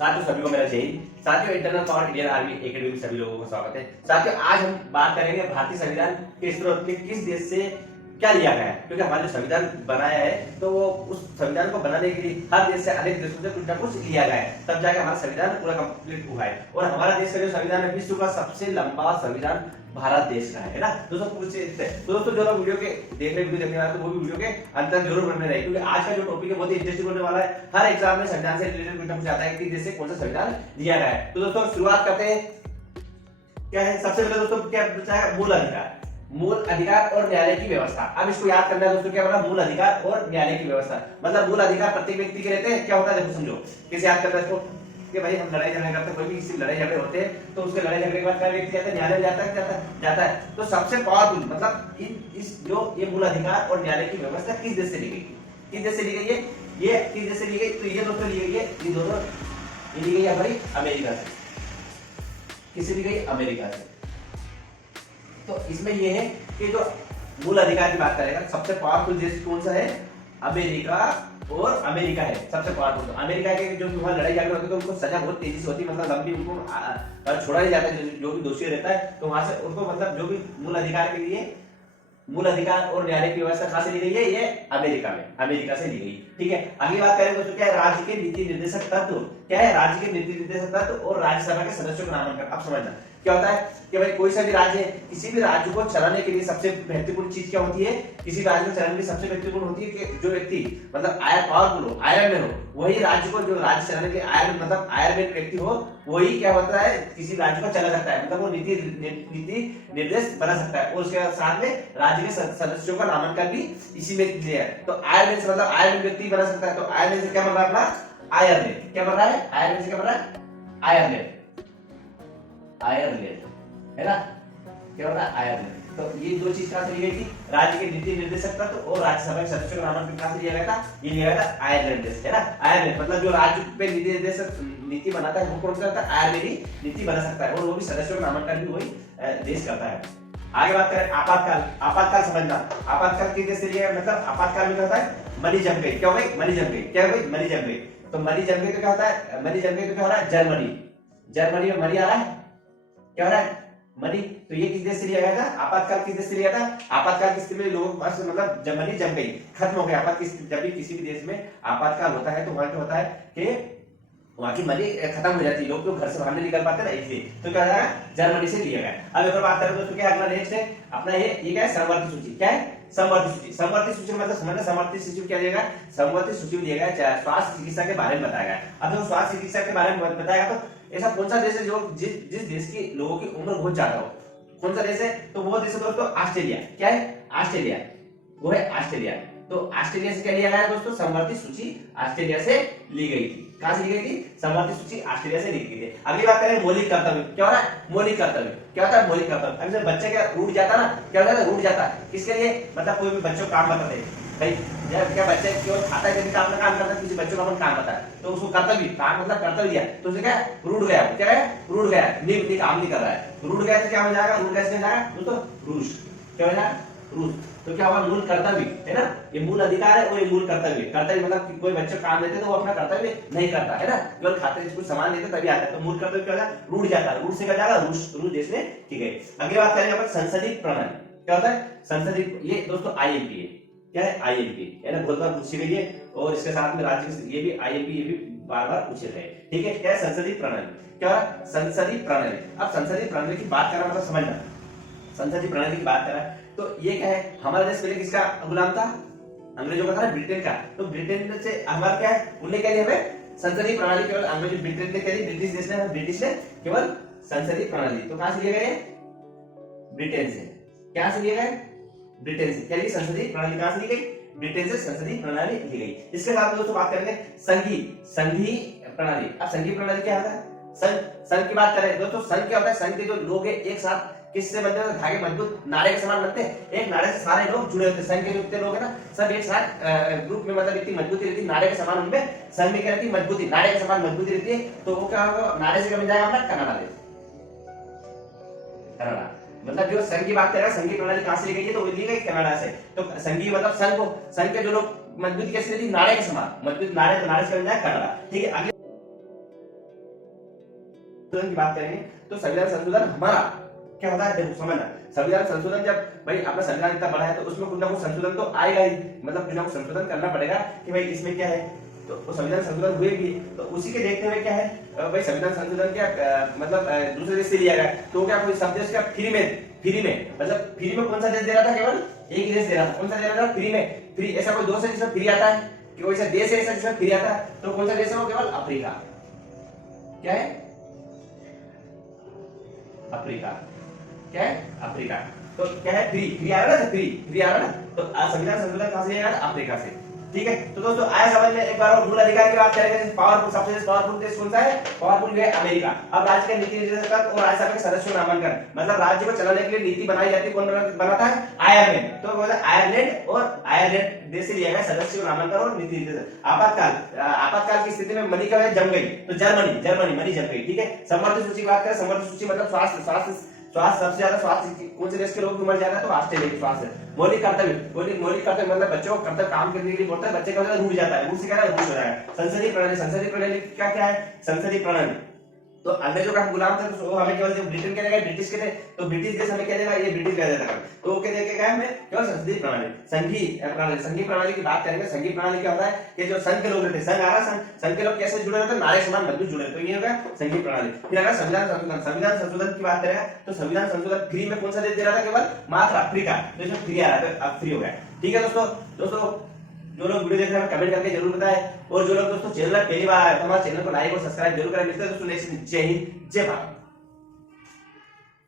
साथियों सभी को मेरा जय हिंद। साथियों internal power Indian army academy में सभी लोगों का स्वागत है। साथियों आज हम बात करेंगे भारतीय संविधान के स्रोत के किस देश से क्या लिया गया है, क्योंकि हमारा जो संविधान बनाया है तो वो उस संविधान को बनाने के लिए हर देश से अनेक देशों से कुछ ना कुछ लिया गया है, तब जाके हमारा संविधान पूरा कंप्लीट हुआ है। और हमारा देश का जो संविधान है विश्व का सबसे लंबा संविधान भारत देश का है ना दोस्तों। तो दोस्तों जो लोग वीडियो देखने वाले तो वो भी वीडियो के अंत तक जरूर बनने रहे, क्योंकि आज का जो टॉपिक है बहुत ही इंटरेस्टिंग होने वाला है। हर एग्जाम में संविधान से रिलेटेड कुछ ना कुछ आता है कि देश से कौन सा संविधान दिया गया है। तो दोस्तों शुरुआत करते हैं। क्या है सबसे पहले दोस्तों, क्या है मूल अधिकार। मूल अधिकार और न्यायालय की व्यवस्था। अब इसको याद करना है दोस्तों, क्या बोला मूल अधिकार और न्यायालय की व्यवस्था। मतलब मूल अधिकार प्रत्येक व्यक्ति के रहते हैं। क्या होता है देखो समझो, कैसे याद करना है इसको कि भाई हम लड़ाई झगड़े करते हैं, कोई भी किसी लड़ाई झगड़े होते हैं तो उसके लड़ाई झगड़े के बाद क्या व्यक्ति जाता है न्यायालय जाता है। तो सबसे पावरफुल मतलब इस जो ये मूल अधिकार और न्यायालय की व्यवस्था किस देश से ली गई, किस देश से ली गई है, ये किस देश से ली गई, तो ये दोस्तों ली गई है, ये दोनों ली गई है हमारी अमेरिका से। किससे ली गई, अमेरिका से। तो इसमें ये है कि जो मूल अधिकार की बात करेगा सबसे पावरफुल देश कौन सा है, अमेरिका। और अमेरिका है सबसे पावरफुल। तो अमेरिका के जो वहां लड़ाई झगड़े होते हैं तो उनको सजा बहुत तेजी से होती है, मतलब लंबी, उनको छोड़ा नहीं जाता है। जो भी दोषी रहता है तो वहां से उनको मतलब जो भी मूल अधिकार के लिए मूल अधिकार और न्यायालय की व्यवस्था कहां से ली गई है, ये अमेरिका में, अमेरिका से ली गई। ठीक है, अगली बात करें दोस्तों, क्या है राज्य के नीति निर्देशक तत्व। क्या है राज्य के नीति निर्देशक तत्व और राज्यसभा के सदस्यों का नामांकन। अब समझना क्या होता है कि भाई कोई सा भी राज्य है, किसी भी राज्य को चलाने के लिए सबसे महत्वपूर्ण चीज क्या होती है, किसी राज्य को चलाने के लिए सबसे महत्वपूर्ण होती है कि जो व्यक्ति मतलब पावरफुल हो, आयरन मैन हो, वही राज्य को, जो राज्य चलाने के लिए आयरन मतलब आयरन मैन व्यक्ति हो, वही क्या होता है किसी राज्य को चला सकता है, मतलब वो नीति निर्देश बना सकता है। और उसके साथ में राज्य के सदस्यों का नामांकन भी इसी में दिया है। तो आयरन मैन से मतलब आयरन व्यक्ति बना सकता है। तो आयरन मैन से क्या बन रहा है अपना, आयरलैंड। क्या बन रहा है, आयरलैंड से क्या बन रहा है, आयरलैंड, आयरलैंड है ना। क्या बन रहा है, आयरलैंड। तो ये दो चीज कहां से ली गई थी, राज्य के नीति निर्देशक तत्व और राज्यसभा के सदस्यों का नामांकन कहां से लिया गया था, ये लिया गया था आयरलैंड देश है ना। आयरलैंड मतलब जो राज्य पे नीति निर्देशक नीति बनाता है वो कौन सा होता है, आयरलैंड नीति बना सकता है, और वो भी सदस्यों का नामांकन भी वही देश करता है। आगे बात करें आपातकाल। आपातकाल समझना, आपातकाल किस देश से लिया गया, मतलब आपातकाल में क्या होता है, मनी जम गई। क्या हो गई, मनी जम गई। क्या हो गई, मनी जम गई। तो मनी जम गई तो क्या होता है, मनी जम गई तो क्या हो रहा है, जर्मनी, जर्मनी में मनी आ रहा है, क्या हो रहा है मनी। तो ये किस देश से लिया गया था, आपातकाल किस देश से लिया था। आपातकाल की स्थिति में लोगों के पास मतलब जब मनी जम गई, खत्म हो गया जब भी किसी भी देश में आपातकाल होता है तो वहां क्या होता है कि वहां की मनी खत्म हो जाती है, लोग तो घर से बाहर नहीं निकल पाते ना, इसलिए तो क्या है जर्मनी से लिया गया। अब एक और बात करें दोस्तों, क्या अगला नेक्स्ट है अपना ये क्या है, समवर्ती सूची। क्या है, समवर्ती सूची। समवर्ती सूची मतलब समझना, समवर्ती सूची में क्या दिया गया, समवर्ती सूची में दिया गया स्वास्थ्य चिकित्सा के बारे में बताया गया। अब जब स्वास्थ्य चिकित्सा के बारे में बताया तो ऐसा कौन सा देश है जो जिस देश के लोगों की उम्र बहुत ज्यादा हो, कौन सा देश है, तो वो देश है दोस्तों ऑस्ट्रेलिया। क्या है, ऑस्ट्रेलिया, वो है ऑस्ट्रेलिया। तो ऑस्ट्रेलिया से क्या लिया गया दोस्तों, समवर्ती सूची ऑस्ट्रेलिया से ली गई थी। कहां से ली गई थी, समवर्ती सूची ऑस्ट्रेलिया से ली गई थी। अगली बात करें मौलिक कर्तव्य। क्या हो रहा है, मौलिक कर्तव्य। क्या होता है, मौलिक कर्तव्य। अभी जब बच्चा क्या रूठ जाता ना, क्या होता है, रूठ जाता है किसके लिए, मतलब कोई भी बच्चों को काम बताते हैं भाई, क्या बच्चे क्यों खाता है, कभी काम करता है, किसी बच्चों को अपन काम बताया तो उसको कर्तव्य, काम मतलब कर्तव्य दिया तो उसे क्या रूठ गया, क्या है रूठ गया, नहीं काम नहीं कर रहा है, रूठ गया तो क्या हो जाएगा, रूठ कैसे जाएगा दोस्तों, रूस। क्या हो जाएगा, रूस। तो क्या होगा, मूल कर्तव्य है ना, ये मूल अधिकार है और ये मूल कर्तव्य। कर्तव्य मतलब कोई बच्चे काम देते तो वो अपना कर्तव्य नहीं करता है ना, केवल खाते कुछ सामान देते तभी आता है। तो मूल कर्तव्य क्या होगा, रूठ जाता है, रूठ से क्या जाएगा, रूस देश में। ठीक है, अगली बात करेंगे अपन संसदीय प्रणाली। क्या होता है संसदीय, ये दोस्तों आईएमपी है। क्या है, आईएमपी है ना, बहुत बार पूछी गई है और इसके साथ में राज्य ये भी आईएमपी, ये भी बार बार पूछे गए। ठीक है, क्या है संसदीय प्रणाली। क्या है संसदीय प्रणाली। अब संसदीय प्रणाली की बात करें मतलब समझना, संसदीय प्रणाली की बात करें तो ये क्या है, हमारा देश पहले किसका गुलाम था, अंग्रेजों का था ना, ब्रिटेन का। तो ब्रिटेन से हमारा क्या है, उनने क्या दिया हमें संसदीय प्रणाली, केवल अंग्रेज ब्रिटेन ने कही, ब्रिटिश देश ने, ब्रिटिश ने केवल संसदीय प्रणाली। तो कहां से लिए गए, ब्रिटेन से। क्या से लिए गए, ब्रिटेन से। क्या ली संसदीय प्रणाली, कहां से ली गई, ब्रिटेन से संसदीय प्रणाली ली गई। इसके साथ दोस्तों बात करेंगे संघीय प्रणाली। अब संघीय प्रणाली क्या होता है, संघ की बात करें दोस्तों, संघ क्या होता है, संघ के जो लोग हैं एक साथ किससे बनते हैं, धागे मजबूत नारे के समान बनते हैं, एक नारे से सारे लोग जुड़े होते हैं। संघ के जो लोग हैं ना सब एक साथ ग्रुप में, मतलब इतनी मजबूती रहती है नारे के समान, उनमें संघ में क्या रहती है, मजबूती, नारे के समान मजबूती रहती है। तो वो क्या होगा, नारे से क्या बन जाएगा अपना, कनाडा देश, कनाडा। मतलब जो संघ की बात करेगा, संघीय प्रणाली कहां से ली गई है, तो ली गई कनाडा से। तो संघीय मतलब संघ के जो लोग मजबूती कैसे रहती है, नारे के समान मजबूत, नारे से बन जाएगा कनाडा। ठीक है, संशोधन की बात करेंगे तो संविधान संशोधन हमारा क्या होता है, देखो समझना, संविधान संशोधन जब भाई अपना संविधान इतना बड़ा है तो उसमें कुछ ना कुछ संशोधन तो आएगा ही, मतलब कुछ ना कुछ संशोधन करना पड़ेगा कि भाई इसमें क्या है, तो वो संविधान संशोधन हुए भी, तो उसी के देखते हुए क्या है भाई संविधान संशोधन क्या मतलब दूसरे देश से लिया गया, तो क्या कोई सब देश का फ्री में मतलब फ्री में कौन सा देश दे रहा था, केवल एक ही देश दे रहा था, कौन सा दे रहा था फ्री में, फ्री, ऐसा कोई दोस्त है जिसमें फ्री आता है कि कोई ऐसा देश है ऐसा जिसमें फ्री आता है, तो कौन सा देश है वो, केवल अफ्रीका, क्या है अफ्रीका, क्या है अफ्रीका, तो क्या है फ्री आ रहा है ना, फ्री आ रहा है ना, तो संविधान संशोधन कहां से आया, अफ्रीका से, ठीक है। तो दोस्तों आया समझ में, एक बार और मूल अधिकार की बात करेंगे, पावरफुल सबसे पावरफुल देश कौन सा है, पावरफुल है अमेरिका। अब राज्य के नीति निर्देशक और राज्यसभा के सदस्यों का नामांकन, मतलब राज्य को चलाने के लिए नीति बनाई जाती है, कौन बनाता है, आयरलैंड, तो आयरलैंड और आयरलैंड देश से लिया गया सदस्य का नामांकन और नीति निर्देशक। आपातकाल की स्थिति में मनी का जम गई तो जर्मनी मनी जम गई, ठीक है। समर्थ सूची की बात करें, समर्थ सूची मतलब स्वास्थ्य सबसे ज्यादा स्वास्थ्य कौन से देश के लोग मर जाएगा, तो ऑस्ट्रेलिया के स्वास्थ्य। मौलिक कर्तव्य मतलब बच्चों को कर्तव्य काम करने के लिए बोलता है, बच्चे का रूठ जाता है, रूठ से क्या है, रूठ हो जाएगा। संसदीय प्रणाली क्या है, संसदीय प्रणाली, तो अंग्रेजों का हम गुलाम थे तो हमें केवल ब्रिटेन के जगह ब्रिटिश के थे, तो ब्रिटिश देश हमें क्या देगा, ये ब्रिटिश कह देता है, तो वो क्या देगा हमें, केवल संसदीय प्रणाली। संघीय प्रणाली की बात करेंगे, संघीय प्रणाली क्या होता है कि जो संघ के लोग रहते हैं, संघ के लोग कैसे जुड़े रहते हैं, नारे समान मजबूत जुड़े, तो ये होगा संघीय प्रणाली। फिर अगर संविधान संशोधन की बात करें तो संविधान संशोधन फ्री में कौन सा देश दे रहा था, केवल मात्र अफ्रीका, तो इसमें फ्री आ रहा है, अब फ्री हो गया, ठीक है। दोस्तों जो लोग वीडियो देख रहे हैं कमेंट करके जरूर बताएं, और जो लोग दोस्तों चैनल पहली बार आए तो हमारे चैनल को लाइक और सब्सक्राइब जरूर करें। मिलते हैं दोस्तों नेक्स्ट, जय हिंद जय भारत।